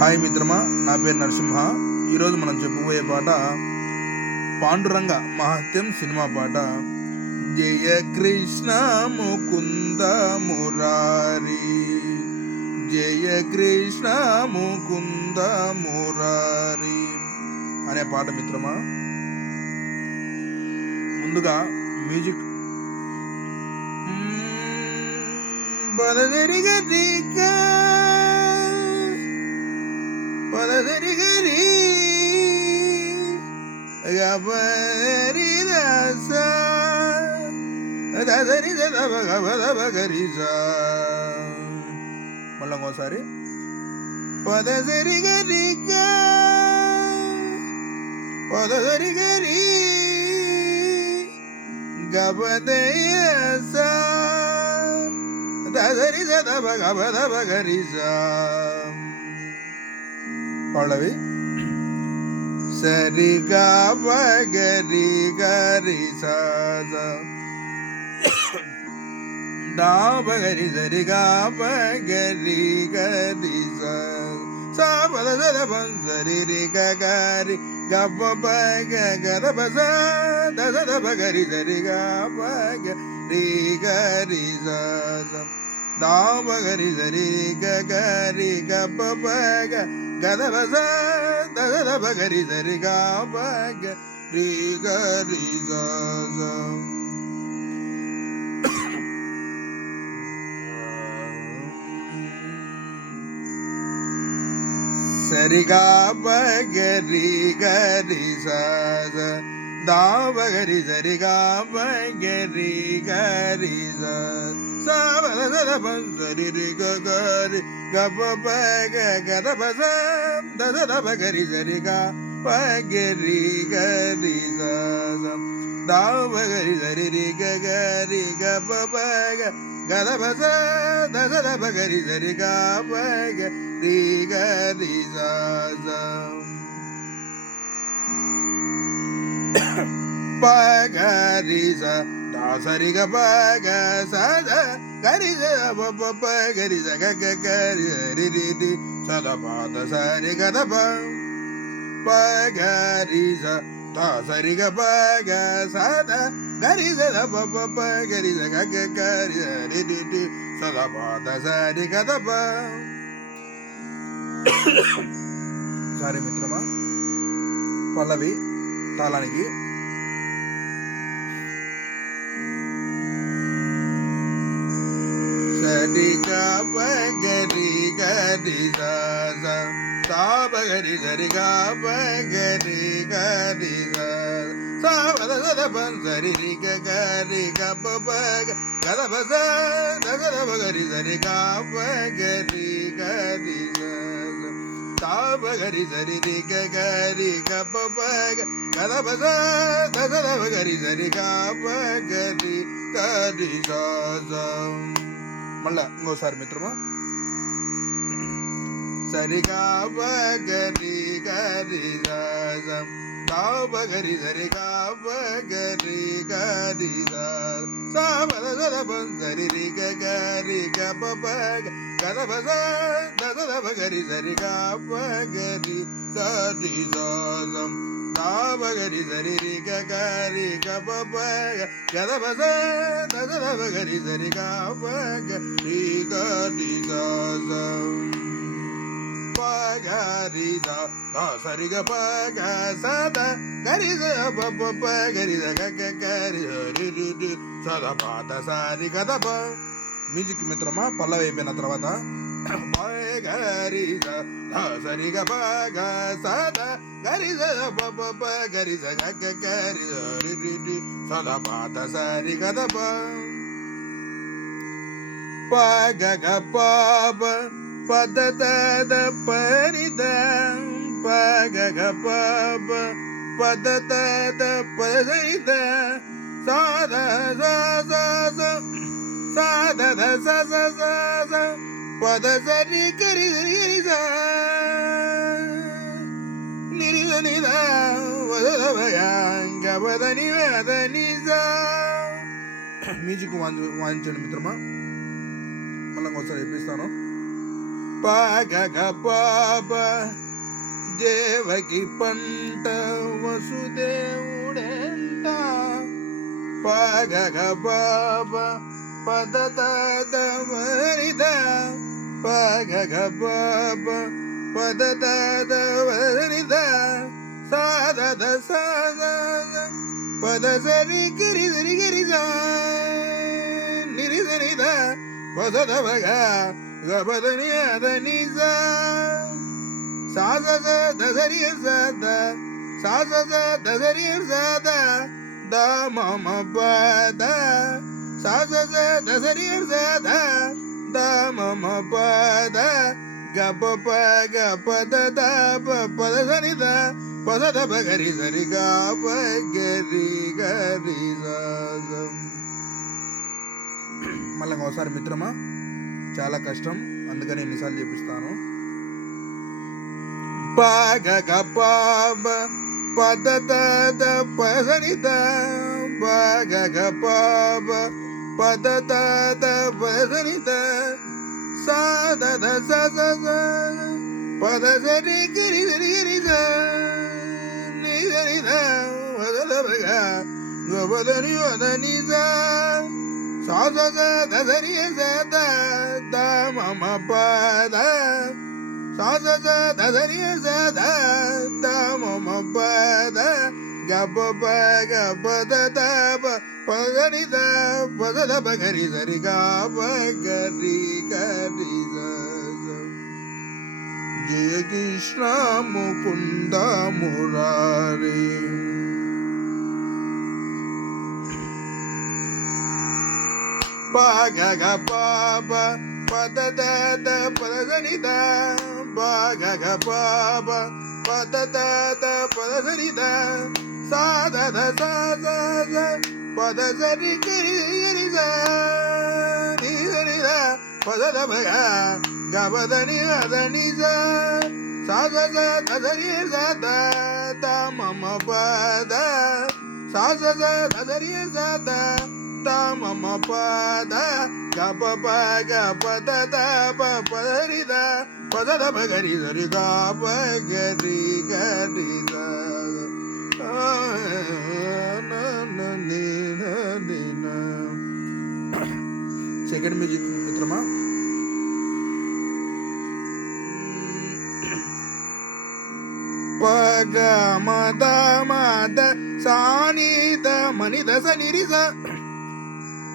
Hi మిత్రమా, నా పేరు నరసింహ. ఈరోజు మనం చెప్పుకోయే పాట పాండురంగ మహత్యం సినిమా పాట. జయ కృష్ణ ముకుంద మురారి, జయ కృష్ణ ముకుంద మురారి అనే పాట మిత్రమా. ముందుగా మ్యూజిక్ పదరి గరి పదరి గరి గరి రస దరి గరి మళ్ళీ ఇంకోసారి పదరి గరి పదరి గరి గబదయ దరి గరి పల్లవి సరి గరి గరి దాబగరి సరి గరి గరి సపద సరి రి గరి గబ్బ గదబ దరి సరి గరి గరి దాబగరి సరి గరి గబ్బ గదబ గరి సరి గరి గరి సరిగా బగరి గరి దాబగరి సరిగా బగరి గరి సరి రి గరి గబ్బ గదబ గరి సరిగా బగరి గరి దాబగరి సరి రి గరి గబ్బ గదబ గరి సరిగా గరి గరి పగరి సరి గ పగ సద గరి గరి గరి రి రి సద పాద సరి గద పగరి సరి గ పగ సద గరి గరి గరి రి రి సద పాద సరి గద సారీ మిత్రమా. పల్లవి తాళానికి సరి గరి గరి సాబగరి సరి గరి గరి సాబద సరి రి గరి గబ్బ గదబ గరి సరి గరి గరి సాబగరి సరి రి గరి గబ్బ గదబ గరి సరి గరి గరి మళ్ళా ఇంకోసారి మిత్రమా. సరిగా గరి గరి దాబగరి సరిగా గరి గరి సాబద సరి రి గరి గబ్బ గదబ గరి సరిగా గరి గరి దాబగరి సరి రి గరి గబ్బ గదబ గరి సరిగా గరి గరి పగరి సరి గ పగ సద గరి గరి గరి రి సద పాద సరి గద మ్యూజిక్ మిత్రమా. పల్లవి అయిపోయిన తర్వాత గరి సరి గ పగ సద గరి గరి గరి రి సద పాద సరి గద పగ గ పబ పద దద పరిద పగ గ పబ పద దద పరిద సాద సాద పద సరి కరి నిరి నిద గబదని మ్యూజిక్ వాయించండి మిత్రమా. మళ్ళీ ఒకసారి చెప్పిస్తాను. పగగ పాప దేవకి పంట వసుదేవుడెంట పగగ పాప పదత వరిద పగగ పాప పదత వరిద సాదద సాద పద సరి గిరి సరి గిరిజ నిరి సరిద పదద భగ గబదని అదనిజ సాజ దసరి సద సాజ దసరి సద ద మమ పద సాజ దసరి సద ద మమ పద గప పగ పద ద పద సరి ద పద ద గరి సరి గ గరి గరి మళ్ళీ ఒకసారి మిత్రమా, చాలా కష్టం, అందుకని ఎన్నిసార్లు చూపిస్తాను. పగగ పాప పద పసరిత పగగ పాప పద పసరిత సాద సద పద సరి గిరి సరి గిరి నిజ వదల భగ గోబదని వదని సాద దసరి సద ద మమ పద సాద దసరి సద ద మమ పద గప పగ పద పగరి ద పద పగరి సరి గ పగరి గరి జయ కృష్ణ ముకుంద మురారి. పగగ పాప పద పద సరిద పగగ పాప పద పద సరిద సాద సాద పద సరి గిరి గిరి సరి పద భగ గబదని అదని సాద దసరి సద త మమ పద సాద దసరి సద త మమ పద గప పగ పద పదరి ద పద గరి సరి గ గరి గరి సెకండ్ మ్యూజిక్ మిత్రమా. పగ మద మద సానిద మనిద సనిరిజ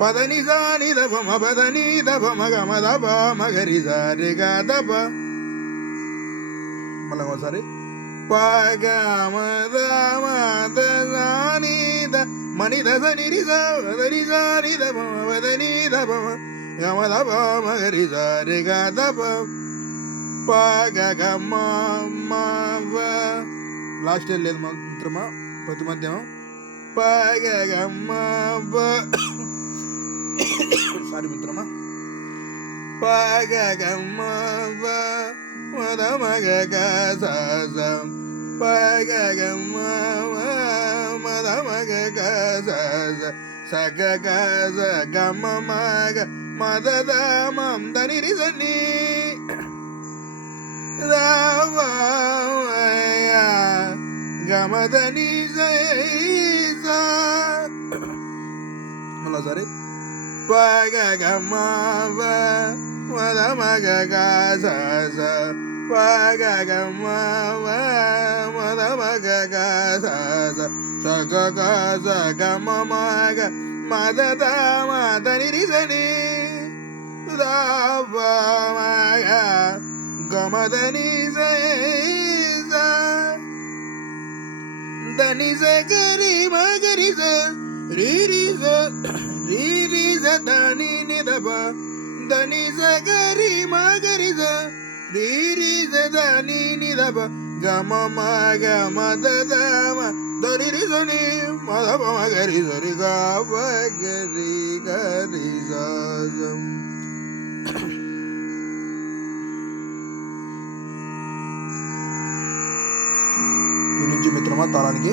పదని సానిద భమ పదని దభ మగ మద భ మగరి సరి గ దభ. మళ్ళీ ఒకసారి పగ మద మద సానిద మనిద సనిరిజ పదని సానిద భమ పదని దభ గమ దభ మగరి సరి గ దభ. పగగ మమ లాస్ట్ లేదు మిత్రమా, ప్రతి మధ్యమం పగగ మమ సారీ మిత్రమా. పగగ మమ మద మగ గ స పగగ మమ మద మగ గ స గ గ గ మమ గ మద ద మం దని రి సని గమదని మళ్ళా సరే పగగ మమ మద మగ గ స పగగ మమ మద మగ గ స గ గ గ మమ గ మద ద మదని రి సని గమదని దని గరి మగరి రి దని నిదబ దని గరి మగరి రి దని నిదబ గమ మగ మద దని రి సని మద మగరి సరి గ గరి గరి నుంచి మిత్రమా తాళానికి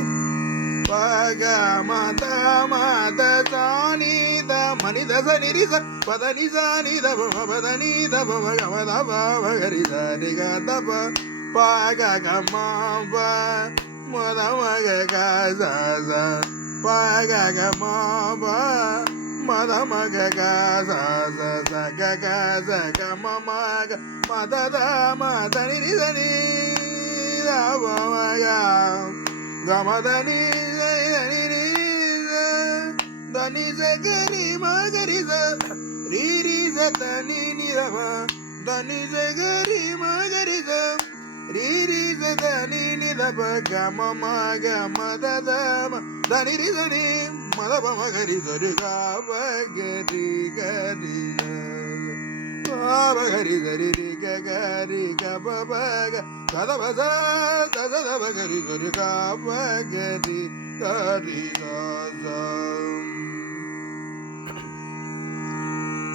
పగ మద మద సాని ద మని దస నిరి స పద ని స ని ద ప పద ని ద ప మ గ మ ద ప మ గ రి స ని గ ద ప ప గ గ మ ప మ ద మ గ గ స స ప గ గ మ ప మ ద మ గ గ స స స గ గ స గ మ మ గ మ ద ద మ ద ని రి స ని ద ప మ గ గ మ ద ని స ని రి స ద ని స గ రి మ గ రి స రి రి స ద ని ని ద మ ద ని స గ రి మ గ రి స రి రి స ద ని ని ద ప గ మ మ గ మ ద ద మ ద ని రి స ని మ ద ప మ గ రి స రి గ ప గ రి గ రి స ప ప గ రి స రి రి గ గ రి గ ప ప గ స ద ప స ద స ద ప గ రి స రి గ ప గ రి గ రి స స.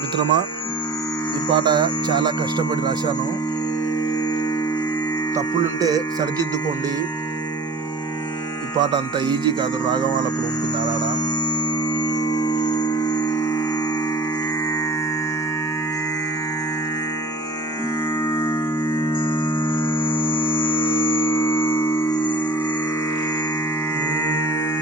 మిత్రమా, ఈ పాట చాలా కష్టపడి రాశాను. తప్పులుంటే సరిదిద్దుకోండి. ఈ పాట అంత ఈజీ కాదు, రాగం వాళ్ళప్పుడు ఉంటుంది ఆడాడ.